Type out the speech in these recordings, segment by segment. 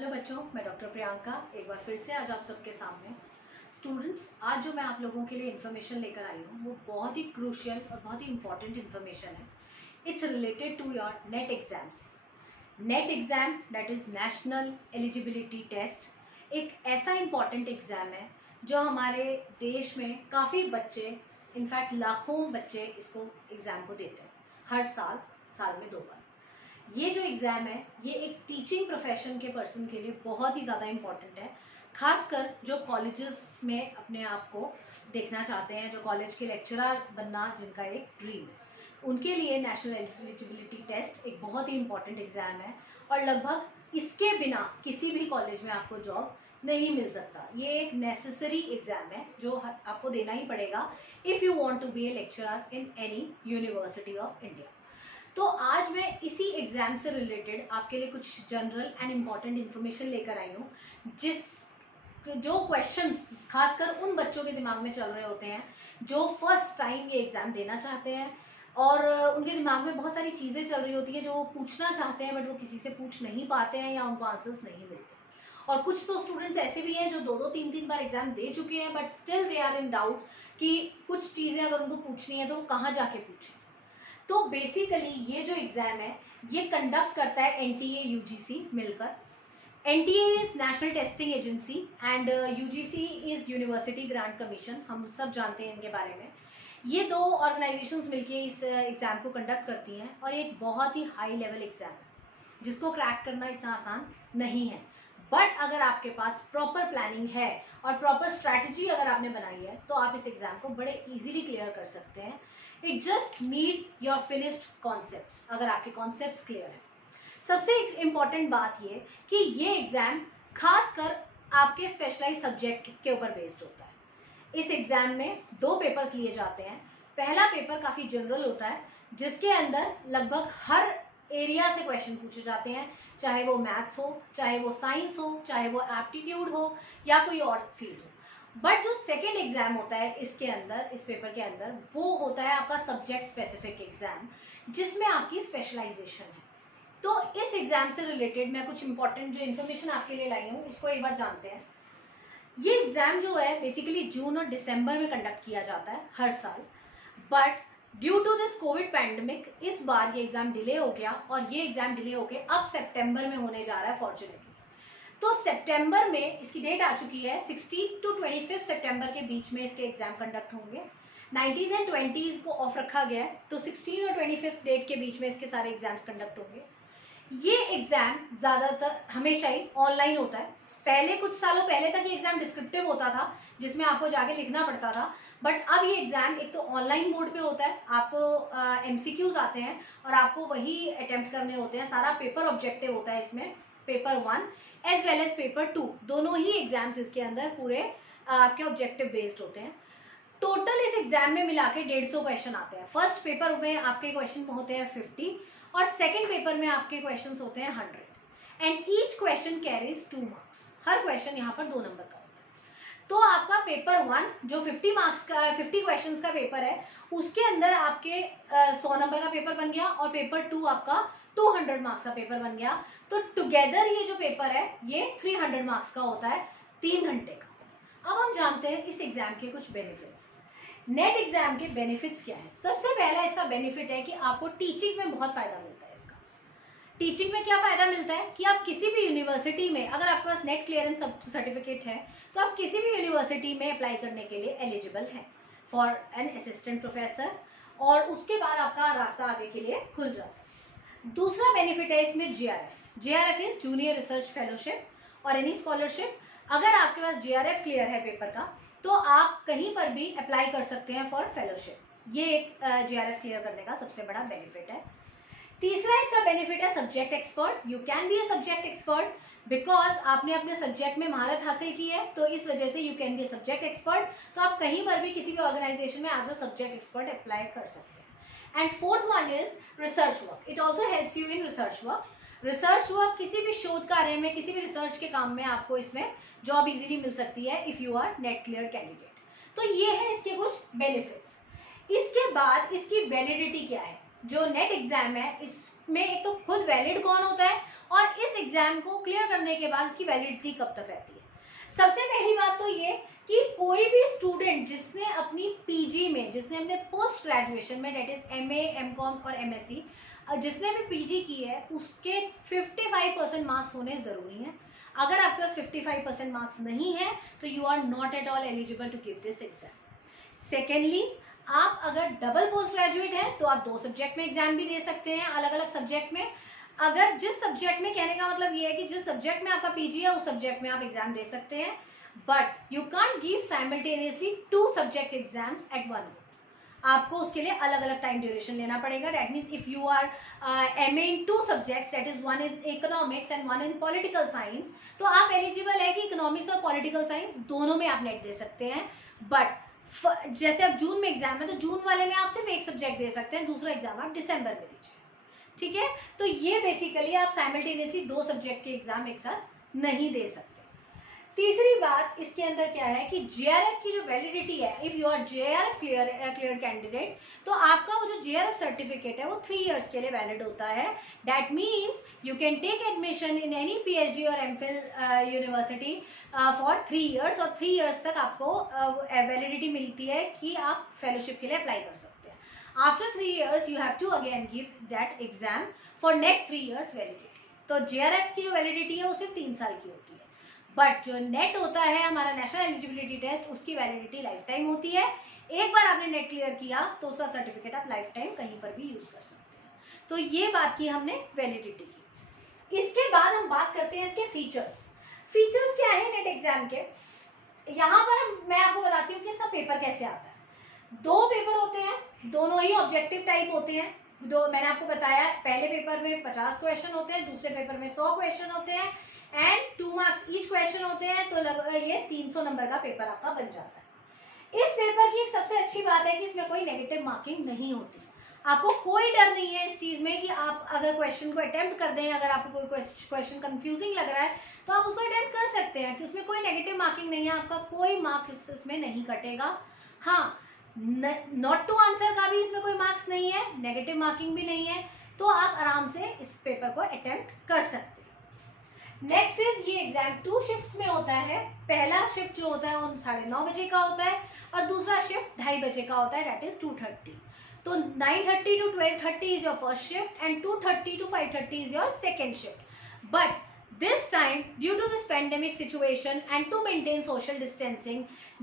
Hello बच्चों, मैं doctor Priyanka एक बार फिर से आज आप सबके सामने। स्टूडेंट्स, आज जो मैं आप लोगों के लिए इन्फॉर्मेशन लेकर आई हूँ वो बहुत ही क्रूशियल और बहुत ही इंपॉर्टेंट इन्फॉर्मेशन है। It's related to your NET exams. NET exam that is National Eligibility Test एक ऐसा इम्पॉर्टेंट एग्ज़ाम है जो हमारे देश में काफ़ी बच्चे, इनफैक्ट लाखों बच्चे इसको एग्ज़ाम को देते हैं हर साल, साल में 2 बार। ये जो एग्ज़ाम है ये एक टीचिंग प्रोफेशन के पर्सन के लिए बहुत ही ज़्यादा इम्पॉर्टेंट है, खासकर जो कॉलेजेस में अपने आप को देखना चाहते हैं, जो कॉलेज के लेक्चरर बनना जिनका एक ड्रीम है, उनके लिए नेशनल एलिजिबिलिटी टेस्ट एक बहुत ही इम्पॉर्टेंट एग्ज़ाम है और लगभग इसके बिना किसी भी कॉलेज में आपको जॉब नहीं मिल सकता। ये एक नेसेसरी एग्ज़ाम है जो आपको देना ही पड़ेगा if you want to be a lecturer in any university of India. तो आज मैं इसी एग्ज़ाम से रिलेटेड आपके लिए कुछ जनरल एंड इम्पॉर्टेंट इन्फॉर्मेशन लेकर आई हूँ, जो क्वेश्चंस खासकर उन बच्चों के दिमाग में चल रहे होते हैं जो फर्स्ट टाइम ये एग्ज़ाम देना चाहते हैं और उनके दिमाग में बहुत सारी चीज़ें चल रही होती हैं जो वो पूछना चाहते हैं बट वो किसी से पूछ नहीं पाते हैं या उनको आंसर्स नहीं मिलते। और कुछ तो स्टूडेंट्स ऐसे भी हैं जो 2-3 बार एग्ज़ाम दे चुके हैं but still they are in doubt कि कुछ चीज़ें अगर उनको पूछनी है तो वो कहाँ जाके पूछें। तो बेसिकली ये जो एग्ज़ाम है ये कंडक्ट करता है एनटीए यूजीसी मिलकर। NTA is national testing agency and UGC is university grant commission. हम सब जानते हैं इनके बारे में। ये 2 ऑर्गेनाइजेशंस मिलके इस एग्ज़ाम को कंडक्ट करती हैं और एक बहुत ही हाई लेवल एग्ज़ाम है जिसको क्रैक करना इतना आसान नहीं है। बट अगर आपके पास प्रॉपर प्लानिंग है और प्रॉपर स्ट्रैटेजी अगर आपने बनाई है तो आप इस एग्ज़ाम को बड़े इजीली क्लियर कर सकते हैं। It just need your finished concepts, अगर आपके कॉन्सेप्ट्स क्लियर हैं। सबसे इम्पॉर्टेंट बात ये कि ये एग्ज़ाम खासकर आपके स्पेशलाइज सब्जेक्ट के ऊपर बेस्ड होता है। इस एग्ज़ाम में 2 पेपर्स लिए जाते हैं। पहला पेपर काफ़ी जनरल होता है जिसके अंदर लगभग हर एरिया से क्वेश्चन पूछे जाते हैं, चाहे वो मैथ्स हो, चाहे वो साइंस हो, चाहे वो एप्टीट्यूड हो या कोई और फील्ड हो। बट जो सेकेंड एग्ज़ाम होता है इसके अंदर, इस पेपर के अंदर, वो होता है आपका सब्जेक्ट स्पेसिफिक एग्ज़ाम जिसमें आपकी स्पेशलाइजेशन है। तो इस एग्ज़ाम से रिलेटेड मैं कुछ इंपॉर्टेंट जो इन्फॉर्मेशन आपके लिए लाई हूँ उसको एक बार जानते हैं। ये एग्ज़ाम जो है बेसिकली जून और दिसंबर में कंडक्ट किया जाता है हर साल, but due to this COVID pandemic इस बार ये एग्ज़ाम डिले हो गया और ये एग्ज़ाम डिले होकर अब सितंबर में होने जा रहा है फॉर्चुनेटली। तो सितंबर में इसकी डेट आ चुकी है, 16 to 25 सितंबर के बीच में इसके एग्ज़ाम कंडक्ट होंगे। 19 एंड 20 को ऑफ रखा गया है तो 16 और 25 डेट के बीच में इसके सारे एग्ज़ाम्स कंडक्ट होंगे। ये एग्ज़ाम ज़्यादातर हमेशा ही ऑनलाइन होता है। पहले कुछ सालों पहले तक ये एग्ज़ाम डिस्क्रिप्टिव होता था जिसमें आपको जाके लिखना पड़ता था, बट अब ये एग्ज़ाम एक तो ऑनलाइन मोड पे होता है, आपको एमसीक्यूज आते हैं और आपको वही अटेम्प्ट करने होते हैं। सारा पेपर ऑब्जेक्टिव होता है इसमें, paper 1 as well as paper 2, दोनों ही एग्जाम्स इसके अंदर पूरे आपके ऑब्जेक्टिव बेस्ड होते हैं। टोटल इस एग्जाम में मिला के 150 क्वेश्चन आते हैं। फर्स्ट पेपर में आपके क्वेश्चन होते हैं 50 और सेकेंड पेपर में आपके क्वेश्चन होते हैं 100 and each question carries 2 marks. Her question यहाँ पर 2 नंबर का होता है। तो आपका पेपर 1 जो 50 मार्क्स का 50 क्वेश्चन का पेपर है उसके अंदर आपके 100 नंबर का पेपर बन गया और पेपर 2 आपका 200 मार्क्स का पेपर बन गया। तो टुगेदर ये जो पेपर है ये 300 मार्क्स का होता है, 3 घंटे का। अब हम जानते हैं इस एग्जाम के कुछ बेनिफिट्स। नेट एग्जाम के बेनिफिट्स क्या है? सबसे पहला इसका बेनिफिट है कि आपको टीचिंग में बहुत फायदा मिलता है। इसका टीचिंग में क्या फायदा मिलता है कि आप किसी भी यूनिवर्सिटी में, अगर आपके पास नेट क्लियरेंस सर्टिफिकेट है तो आप किसी भी यूनिवर्सिटी में अप्लाई करने के लिए एलिजिबल हैं फॉर एन असिस्टेंट प्रोफेसर और उसके बाद आपका रास्ता आगे के लिए खुल जाता है। दूसरा बेनिफिट है इसमें JRF is junior research fellowship और एनी स्कॉलरशिप। अगर आपके पास JRF क्लियर है पेपर का तो आप कहीं पर भी अप्लाई कर सकते हैं फॉर फेलोशिप। ये एक JRF क्लियर करने का सबसे बड़ा बेनिफिट है। तीसरा इसका बेनिफिट है subject expert. You can be a subject expert because आपने अपने सब्जेक्ट में महारत हासिल की है, तो इस वजह से you can be a subject expert. तो आप कहीं पर भी किसी भी ऑर्गेनाइजेशन में as a subject expert apply कर सकते हैं। And fourth one is research work. It also helps you in research work. Research work किसी भी शोध कार्य में, किसी भी रिसर्च के काम में आपको इसमें जॉब इजीली मिल सकती है if you are NET clear candidate. तो ये है इसके कुछ बेनिफिट्स। इसके बाद इसकी वैलिडिटी क्या है? जो नेट एग्जाम है में एक तो खुद वैलिड कौन होता है और इस एग्जाम को क्लियर करने के बाद इसकी वैलिडिटी कब तक रहती है। सबसे पहली बात तो ये कि कोई भी स्टूडेंट जिसने अपनी पीजी में, जिसने अपने पोस्ट ग्रेजुएशन में, डेट इज एमए, एमकॉम और एमएससी, जिसने भी पीजी की है, उसके 55% मार्क्स होने ज़रूरी हैं। अगर आपके पास 55% मार्क्स नहीं है तो you are not at all eligible to give this exam. Secondly, आप अगर डबल पोस्ट ग्रेजुएट हैं तो आप 2 सब्जेक्ट में एग्जाम भी दे सकते हैं, अलग अलग सब्जेक्ट में। अगर जिस सब्जेक्ट में, कहने का मतलब ये है कि जिस सब्जेक्ट में आपका पीजी है उस सब्जेक्ट में आप एग्जाम दे सकते हैं, but you can't give simultaneously 2 subject exams at one. आपको उसके लिए अलग अलग टाइम ड्यूरेशन लेना पड़ेगा। That means if you are MA in 2 subjects, that is one in economics and one in political science, तो आप एलिजिबल है कि इकोनॉमिक्स और पॉलिटिकल साइंस दोनों में आप नेट दे सकते हैं। बट जैसे अब जून में एग्जाम है तो जून वाले में आप सिर्फ एक सब्जेक्ट दे सकते हैं, दूसरा एग्जाम आप दिसंबर में दीजिए, ठीक है। तो ये बेसिकली आप साइमल्टेनियसली 2 सब्जेक्ट के एग्जाम एक साथ नहीं दे सकते। तीसरी बात इसके अंदर क्या है कि जेआरएफ की जो वैलिडिटी है, if you are JRF clear candidate, तो आपका वो जो जेआरएफ सर्टिफिकेट है वो 3 इयर्स के लिए वैलिड होता है। That means you can take admission in any PhD और एमफिल यूनिवर्सिटी फॉर 3 इयर्स, और 3 इयर्स तक आपको वैलिडिटी मिलती है कि आप फेलोशिप के लिए अप्लाई कर सकते हैं। After 3 years you have to again give that exam for next 3 years validity. तो जेआरएफ की जो वैलिडिटी है वो सिर्फ 3 साल की होती है, बट जो नेट होता है हमारा नेशनल एलिजिबिलिटी टेस्ट, उसकी वैलिडिटी लाइफ टाइम होती है। एक बार आपने नेट क्लियर किया तो उसका सर्टिफिकेट आप लाइफ टाइम कहीं पर भी यूज कर सकते हैं। तो ये बात की हमने वैलिडिटी की। इसके बाद हम बात करते हैं इसके फीचर्स। फीचर्स क्या है नेट एग्जाम के? यहाँ पर मैं आपको बताती हूँ कि इसका पेपर कैसे आता है। 2 पेपर होते हैं, दोनों ही ऑब्जेक्टिव टाइप होते हैं। मैंने आपको बताया, पहले पेपर में 50 क्वेश्चन होते हैं, दूसरे पेपर में 100 क्वेश्चन होते हैं एंड 2 मार्क्स ईच क्वेश्चन होते हैं, तो लगभग ये 300 नंबर का पेपर आपका बन जाता है। इस पेपर की एक सबसे अच्छी बात है कि इसमें कोई नेगेटिव मार्किंग नहीं होती। आपको कोई डर नहीं है इस चीज़ में कि आप अगर क्वेश्चन को अटेम्प्ट कर दें, अगर आपको कोई क्वेश्चन कंफ्यूजिंग लग रहा है तो आप उसको अटेम्प्ट कर सकते हैं कि उसमें कोई नेगेटिव मार्किंग नहीं है, आपका कोई मार्क्स इसमें नहीं कटेगा। हाँ, नॉट टू आंसर का भी इसमें कोई मार्क्स नहीं है, नेगेटिव मार्किंग भी नहीं है, तो आप आराम से इस पेपर को अटेम्प्ट कर सकते हैं। नेक्स्ट इज, ये एग्जाम 2 शिफ्ट्स में होता है। पहला शिफ्ट जो होता है वो 9:30 बजे का होता है और दूसरा शिफ्ट 2:30 बजे का होता है, दैट इज 2:30। तो 9:30 to 12:30 is your first shift and 2:30 to 5:30 is your second shift. But this time, due to this pandemic situation and to maintain social distancing,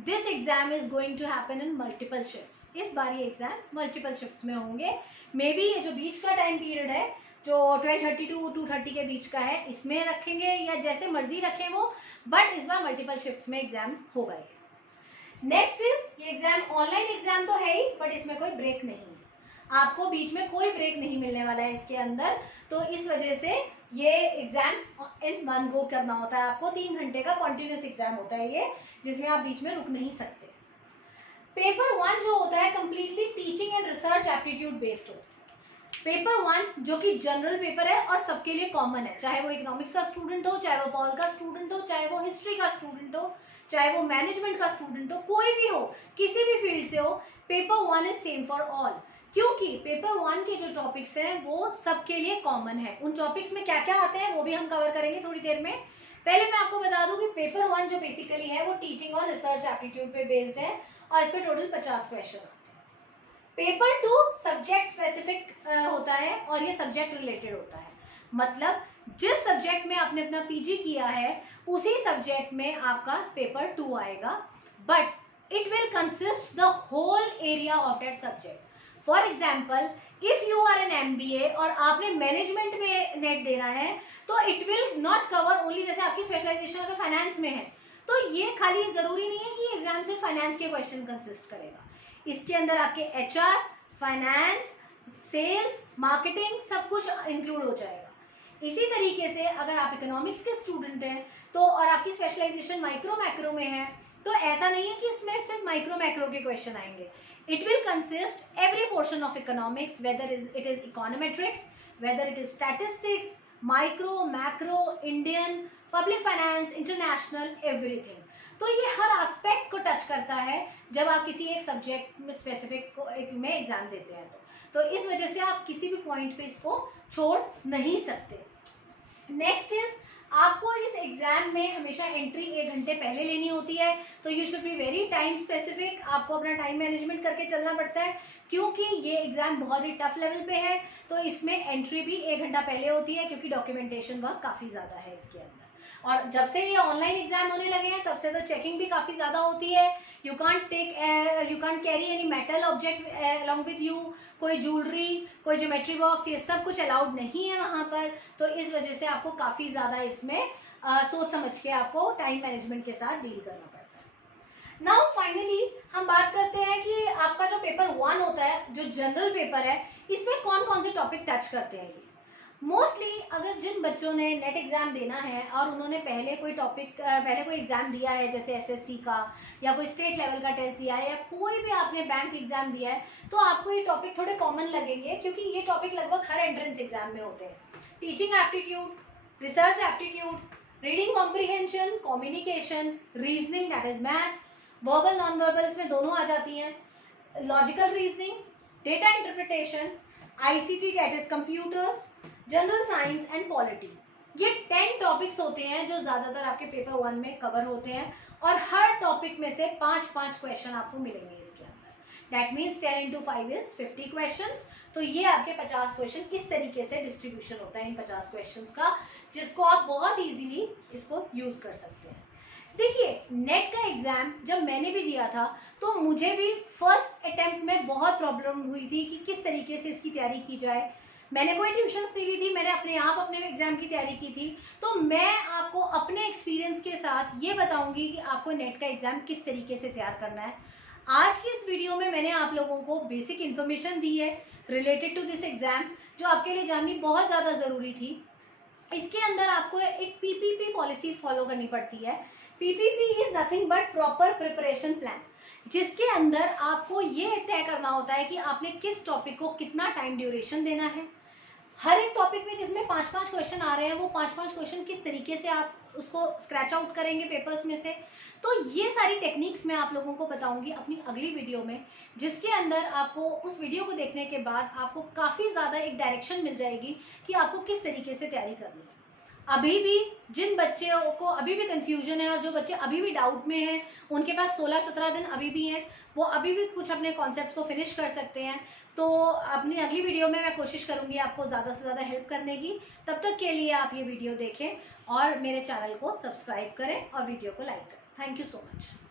this exam is going to happen in multiple shifts. इस बार ये exam multiple shifts में होंगे। May be ये जो बीच का time period है, जो 12:30 to 2:30 के बीच का है, इसमें रखेंगे या जैसे मर्जी रखें वो, बट इस बार मल्टीपल शिफ्ट्स में एग्जाम होगा ये। नेक्स्ट इज, ये एग्जाम ऑनलाइन एग्जाम तो है ही, बट इसमें कोई ब्रेक नहीं है, आपको बीच में कोई ब्रेक नहीं मिलने वाला है इसके अंदर। तो इस वजह से ये एग्जाम इन 1 गो करना होता है आपको। 3 घंटे का कॉन्टिन्यूस एग्जाम होता है ये, जिसमें आप बीच में रुक नहीं सकते। पेपर 1 जो होता है completely teaching and research aptitude based होता है। पेपर 1 जो कि जनरल पेपर है और सबके लिए कॉमन है, चाहे वो इकोनॉमिक्स का स्टूडेंट हो, चाहे वो पॉल का स्टूडेंट हो, चाहे वो हिस्ट्री का स्टूडेंट हो, चाहे वो मैनेजमेंट का स्टूडेंट हो, कोई भी हो, किसी भी फील्ड से हो, paper 1 is same for all. क्योंकि पेपर 1 के जो टॉपिक्स हैं वो सबके लिए कॉमन है। उन टॉपिक्स में क्या क्या आते हैं वो भी हम कवर करेंगे थोड़ी देर में। पहले मैं आपको बता दूं कि पेपर 1 जो बेसिकली है वो टीचिंग और रिसर्च एप्टीट्यूड पे बेस्ड है और इस पे टोटल 50 क्वेश्चन आते हैं। पेपर 2 सब्जेक्ट स्पेसिफिक होता है और ये सब्जेक्ट रिलेटेड होता है, मतलब जिस सब्जेक्ट में आपने अपना पीजी किया है उसी सब्जेक्ट में आपका पेपर 2 आएगा, but it will consist the whole area of that subject. For example, if you are an MBA और आपने मैनेजमेंट में नेट देना है तो it will not cover only, जैसे आपकी स्पेशलाइजेशन अगर फाइनेंस में है तो ये खाली जरूरी नहीं है कि एग्जाम से फाइनेंस के क्वेश्चन कंसिस्ट करेगा। इसके अंदर आपके HR, फाइनेंस, सेल्स, मार्केटिंग सब कुछ इंक्लूड हो जाएगा। इसी तरीके से अगर आप इकोनॉमिक्स के स्टूडेंट हैं तो और आपकी स्पेशलाइजेशन माइक्रो मैक्रो में है तो ऐसा नहीं है कि इसमें सिर्फ माइक्रो मैक्रो के क्वेश्चन आएंगे। It will consist every portion of economics, whether it is econometrics, whether it is statistics, micro, macro, Indian, public finance, international, everything. तो ये हर एस्पेक्ट को टच करता है जब आप किसी एक सब्जेक्ट में स्पेसिफिक में एग्जाम देते हैं तो इस वजह से आप किसी भी पॉइंट पे इसको छोड़ नहीं सकते। नेक्स्ट इज, आपको इस एग्जाम में हमेशा एंट्री 1 घंटे पहले लेनी होती है, तो you should be very time specific. आपको अपना टाइम मैनेजमेंट करके चलना पड़ता है, क्योंकि ये एग्जाम बहुत ही टफ लेवल पे है, तो इसमें एंट्री भी 1 घंटा पहले होती है, क्योंकि डॉक्यूमेंटेशन वर्क काफ़ी ज़्यादा है इसके अंदर। और जब से ये ऑनलाइन एग्जाम होने लगे हैं तब से तो चेकिंग भी काफ़ी ज़्यादा होती है। You can't carry any metal object along with you, कोई ज्वेलरी, कोई ज्योमेट्री बॉक्स, ये सब कुछ अलाउड नहीं है वहाँ पर। तो इस वजह से आपको काफ़ी ज़्यादा इसमें सोच समझ के आपको टाइम मैनेजमेंट के साथ डील करना पड़ता है। नाउ फाइनली हम बात करते हैं कि आपका जो पेपर 1 होता है, जो जनरल पेपर है, इसमें कौन कौन से टॉपिक टच करते हैं। मोस्टली अगर जिन बच्चों ने नेट एग्ज़ाम देना है और उन्होंने पहले कोई एग्ज़ाम दिया है, जैसे एसएससी का या कोई स्टेट लेवल का टेस्ट दिया है, या कोई भी आपने बैंक एग्ज़ाम दिया है, तो आपको ये टॉपिक थोड़े कॉमन लगेंगे, क्योंकि ये टॉपिक लगभग हर एंट्रेंस एग्जाम में होते हैं। Teaching aptitude, research aptitude, reading comprehension, communication, reasoning that is maths, verbal non verbal इसमें दोनों आ जाती हैं, logical reasoning, data interpretation, ICT that is computers, general science and polity. ये 10 टॉपिक्स होते हैं जो ज़्यादातर आपके पेपर 1 में कवर होते हैं, और हर टॉपिक में से 5-5 क्वेश्चन आपको मिलेंगे इसके अंदर। That means 10 into 5 is 50 question. तो ये आपके 50 क्वेश्चन इस तरीके से डिस्ट्रीब्यूशन होता है इन 50 क्वेश्चन का, जिसको आप बहुत ईजीली इसको यूज़ कर सकते हैं। देखिए, नेट का एग्ज़ाम जब मैंने भी दिया था तो मुझे भी फर्स्ट अटेम्प्ट में बहुत प्रॉब्लम हुई थी कि किस तरीके से इसकी तैयारी की जाए। मैंने कोई ट्यूशन्स नहीं ली थी, मैंने अपने आप अपने एग्ज़ाम की तैयारी की थी। तो मैं आपको अपने एक्सपीरियंस के साथ ये बताऊंगी कि आपको नेट का एग्ज़ाम किस तरीके से तैयार करना है। आज की इस वीडियो में मैंने आप लोगों को बेसिक इन्फॉर्मेशन दी है रिलेटेड टू दिस एग्ज़ाम, जो आपके लिए जाननी बहुत ज़्यादा ज़रूरी थी। इसके अंदर आपको एक पीपीपी पॉलिसी फॉलो करनी पड़ती है। PPP is nothing but proper preparation plan, जिसके अंदर आपको ये तय करना होता है कि आपने किस टॉपिक को कितना टाइम ड्यूरेशन देना है। हर एक टॉपिक में जिसमें 5-5 क्वेश्चन आ रहे हैं, वो 5-5 क्वेश्चन किस तरीके से आप उसको स्क्रैच आउट करेंगे पेपर्स में से। तो ये सारी टेक्निक्स मैं आप लोगों को बताऊंगी अपनी अगली वीडियो में, जिसके अंदर आपको उस वीडियो को देखने के बाद आपको काफ़ी ज़्यादा एक डायरेक्शन मिल जाएगी कि आपको किस तरीके से तैयारी करनी है। अभी भी जिन बच्चों को अभी भी कन्फ्यूजन है और जो बच्चे अभी भी डाउट में हैं, उनके पास 16-17 दिन अभी भी हैं, वो अभी भी कुछ अपने कॉन्सेप्ट्स को फिनिश कर सकते हैं। तो अपनी अगली वीडियो में मैं कोशिश करूंगी आपको ज़्यादा से ज़्यादा हेल्प करने की। तब तक के लिए आप ये वीडियो देखें और मेरे चैनल को सब्सक्राइब करें और वीडियो को लाइक करें। Thank you so much.